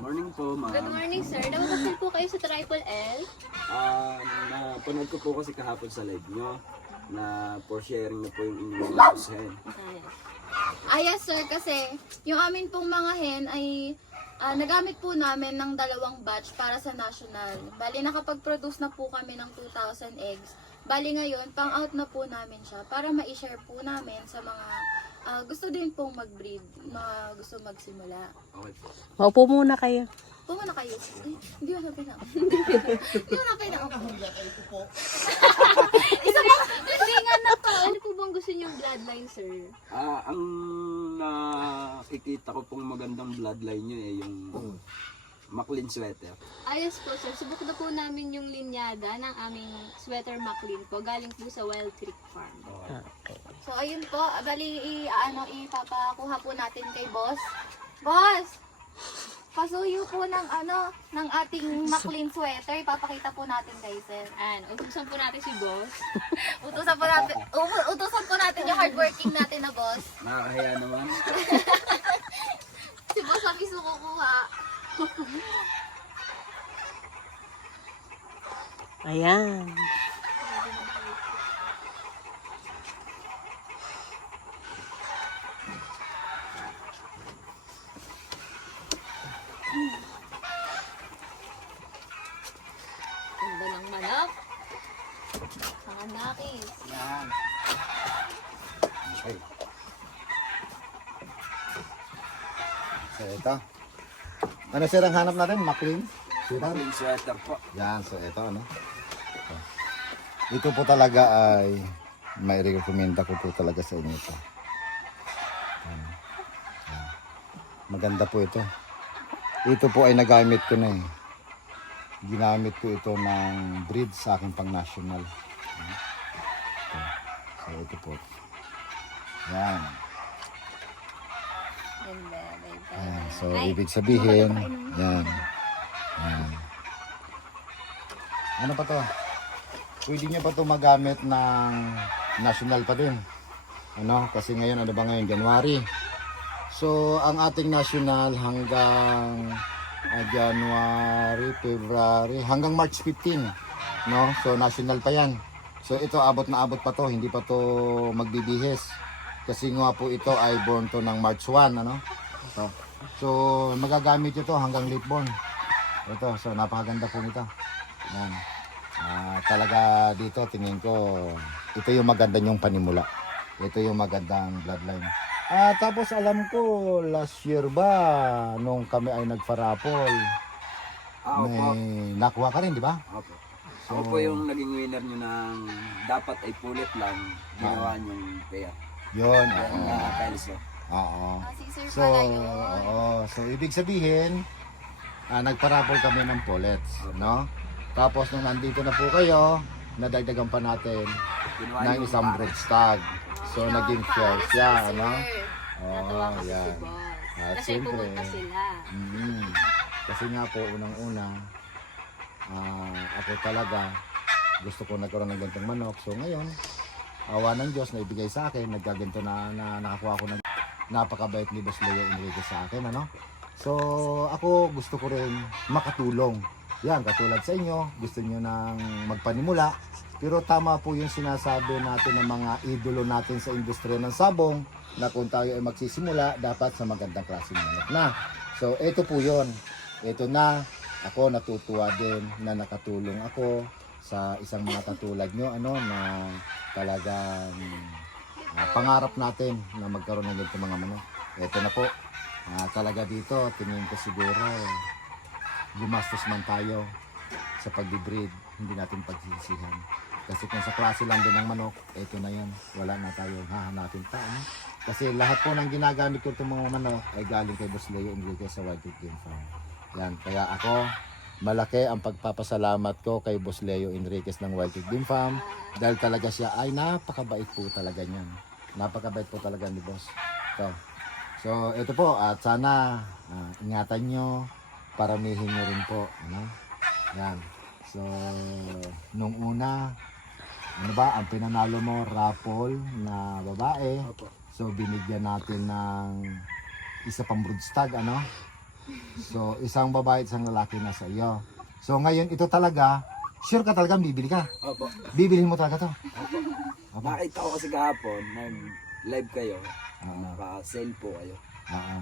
Morning po, ma'am. Good morning, sir. Nakapasal po kayo sa Triple L? Napanood ko po kasi kahapon sa live nyo na for sharing na po yung inyong lives. Yes sir, kasi yung amin pong mga hen ay nagamit po namin ng 2 batch para sa national. Bali nakapag-produce na po kami ng 2,000 eggs. Bali ngayon, pang-out na po namin siya para ma-share po namin sa mga gusto din pong mag-breed, mga gusto magsimula. Okay po. Maupo muna kayo. Pumuna kayo. Ay, hindi mo napin ako. Hindi mo napin ako. Isa pa, Hindi nga na po. Ano po bang gusto niyong bloodline, sir? Ang nakikita ko pong magandang bloodline nyo yung McLean sweater. Ayos po, sir. Subok na po namin yung linyada ng aming sweater McLean po. Galing po sa Wild Creek Farm. so ayun po, bali ipapakuha po natin kay boss. Boss! Pasuyo po ng ating McLean sweater, ipapakita po natin kay sir. Utusan po natin si boss. Utusan po natin yung hardworking natin na boss. Nakakahiya naman. Si boss ang mismo kukuha. Ayan. Ganda ng manok. Mga nakis. Yan. Okay. So ito. Ano sir ang hanap natin? McLean? Sweater? McLean sweater po. Yan, so ito ano. Ito po talaga ay may recommenda ko po talaga sa inyo ito. Yan. Yan. Maganda po ito. Ito po ay nagamit ko na eh. Ginamit ko ito ng breed sa akin pang national. Yan. Ito. So ito po. Yan. Ganda. Ayan, so ibig sabihin, yan. Yan. Ano pa to? Pwede nyo pa to magamit ng national pa din. Ano? Kasi ngayon, ano ba ngayon? January. So, ang ating national hanggang January, February, hanggang March 15. No? So, national pa yan. So, ito abot na abot pa to. Hindi pa to magbibihis. Kasi nga po ito ay born to ng March 1. Ano? So magagamit ito hanggang late born. Ito, so napakaganda po nito. Yan. Talaga dito tingin ko ito yung maganda yung panimula. Ito yung magandang bloodline. Tapos alam ko last year ba nung kami ay nagparapol, Opo. may nakuha ka rin, di ba? Opo. Ako po yung naging winner nyo ng dapat ay pulit lang ginawa nyong pair. Yun. Pelso. Oo. Si sir So, pala yun. so ibig sabihin, nagparapol kami ng pullets, no? Tapos nung nandito na po kayo, nadagdagan pa natin Ginawa ng nyo isang broodstag. So, naging fair siya, ano? Natuwa Oo, kasi si yan. boss. At Kasi siyempre, pumunta sila. Kasi nga po, unang-una, ako talaga, gusto ko nagkaroon ng ganitong manok. So, ngayon, awa ng Diyos na ibigay sa akin, nagkaganto na nakakuha ko ng napakabait ni Boss Leo Enriquez sa akin, ano? So, ako gusto ko rin makatulong. Yan, katulad sa inyo, gusto niyo nang magpanimula. Pero tama po yung sinasabi natin ng mga idolo natin sa industriya ng sabong na kung tayo ay magsisimula, dapat sa magandang klaseng manok na. So, ito po yun. Ito na, ako natutuwa din na nakatulong ako sa isang mga katulad nyo, ano, na talagang pangarap natin na magkaroon ng ganito mga manok. Ito na po. Talaga dito, tingin ko siguro gumastos man tayo sa pag-breed, hindi natin pagsisihan. Kasi kung sa klase lang din ng manok, ito na yan. Wala na tayo hahanapin pa. Ano? Kasi lahat po ng ginagamit ko itong mga manok ay galing kay Boss Leo Enriquez sa Wild Creek Game Farm. Yan. Kaya ako, malaki ang pagpapasalamat ko kay Boss Leo Enriquez ng Wild Creek Game Farm dahil talaga siya ay napakabait po talaga niyan. Napakabait po talaga ni Boss. So ito po at sana ingatan nyo, paramihin nyo rin po. Ano? Yan. So nung una, ano ba, ang pinanalo mo, raffle na babae. Opo. So binigyan natin ng isa pang broodstag, ano? So, isang babae at isang lalaki na sa iyo. So, ngayon, ito talaga, sure ka talaga bibili ka. Opo. Bibilhin mo talaga to. Opo. Nakita ko kasi kahapon, nag-live kayo, naka-sale po kayo. Oo.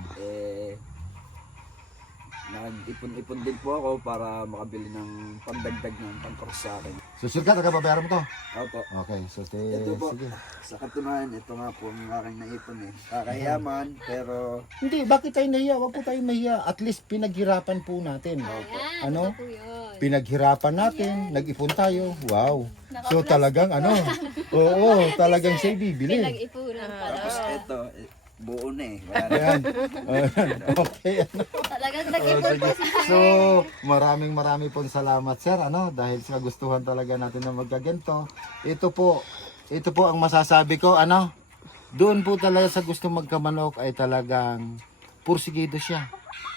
Nag-ipon-ipon din po ako para makabili ng pandagdag ng pang-cross sa akin. So, sure ka talaga babayaran mo to? Opo. Okay, so Ito po, sige. sa katunayan, ito nga po ang aking naipon eh. Kakayaman, pero Hindi, bakit tayo nahiya? Wag po tayo mahiya. At least pinaghirapan po natin. Ayan, Ano? ito po yun. Pinaghirapan natin, nag-ipon tayo. Wow. So talagang ano? Oo, talagang siya bibili. Pinag-ipunan pa tapos daw. ito, buo na eh. Wala na. Ayan. Ayan. Okay. Ano? Talagang Oh, nag-ipon sige. po si Sir. So, maraming pong salamat, sir, ano, dahil sa gustuhan talaga natin na magkaganto. Ito po ang masasabi ko, ano, doon po talaga sa gusto magkamanok ay talagang pursigido siya.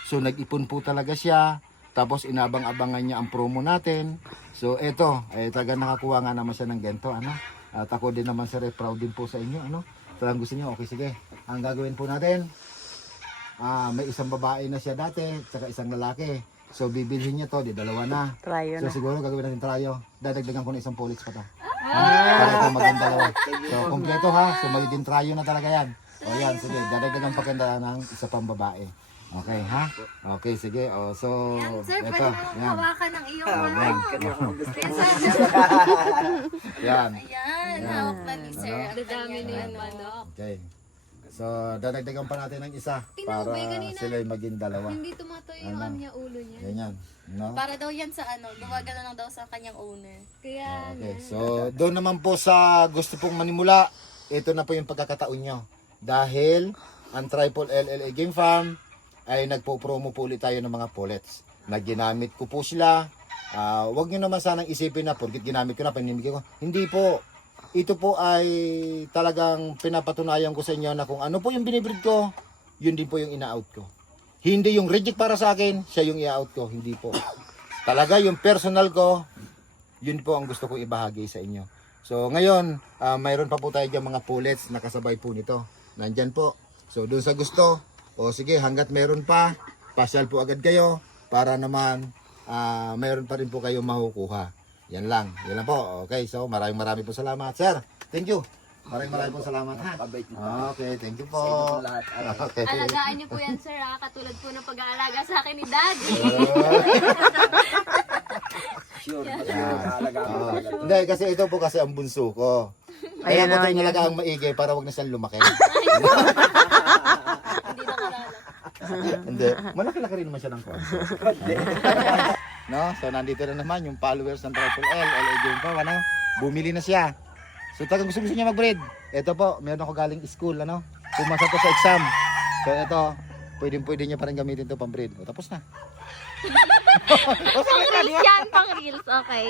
So, nag-ipon po talaga siya, tapos inabang-abangan niya ang promo natin. So, ito, ay talaga nakakuha nga naman siya ng ganito, ano. At ako din naman, sir, proud din po sa inyo, ano. Talagang gusto niyo, okay, sige. Ang gagawin po natin, may isang babae na siya dati, saka isang lalaki. So bibilhin niya to, di dalawa na. Tryo So na. siguro gagawin natin tryo. Dadagdagan ko na isang polix pa to. Para ito maging dalawa. So kompleto ha. So magiging tryo na talaga yan. O yan, sige. Dadagdagan pa kanda ng isa pang babae. Okay ha? Okay, sige. O so, Sir, pwede ito. mo Yan. hawakan ng iyong Yan. Kanya ko gusto ko. Yan. Ayan, hawak na ni Sir. Ano? Ang Dami kanyang na yung ano. manok. Okay. So dadagdagan pa natin ng isa Tingnan mo, para may kanina. sila maging dalawa. Hindi tumatayo yung Ano? ano niya, ulo niya. Ganyan. No? Para daw yan sa ano, luwagan na lang daw sa kanyang owner. Kaya, Okay, so doon naman po sa gusto pong manimula, ito na po yung pagkakataon nyo. Dahil ang Triple LLA Game Farm ay nagpo-promo po ulit tayo ng mga pullets. Ginamit ko po sila. Huwag nyo naman sanang isipin na porkit ginamit ko na, pinimigay ko. Hindi po. Ito po ay talagang pinapatunayan ko sa inyo na kung ano po yung binibreed ko, yun din po yung ina-out ko. Hindi yung reject para sa akin, siya yung i-out ko. Hindi po. Talaga yung personal ko, yun po ang gusto ko ibahagi sa inyo. So ngayon, mayroon pa po tayo dyan mga pullets na kasabay po nito. Nandyan po. So doon sa gusto, o sige, hanggat meron pa, pasyal po agad kayo para naman mayroon pa rin po kayo makukuha. Yan lang po. Okay, so maraming po salamat, sir. Thank you. Maraming po salamat ha. Pabait niyo. Okay, thank you Sa inyo po. po lahat. Okay. alagaan niyo po yan, sir, ha? Katulad po ng pag-aalaga sa akin ni Daddy. Sure, mag-aalaga ko Oh, talaga. hindi, kasi ito po kasi ang bunso ko. Kaya Ayan po ito naman nalaga ang maigi para wag na siyang lumaki. Hindi na kalala. Hindi. Malaki-laki rin naman siya ng konti. No? So, nandito na naman yung followers ng Triple L, LA Game Farm, ano? Bumili na siya. So, tagang gusto niya mag-breed. Ito po, meron ako galing school, ano? Pumasa to sa exam. So, ito, pwede niya pa rin gamitin to pang breed. O, tapos na. Pang reels yan, pang reels, okay.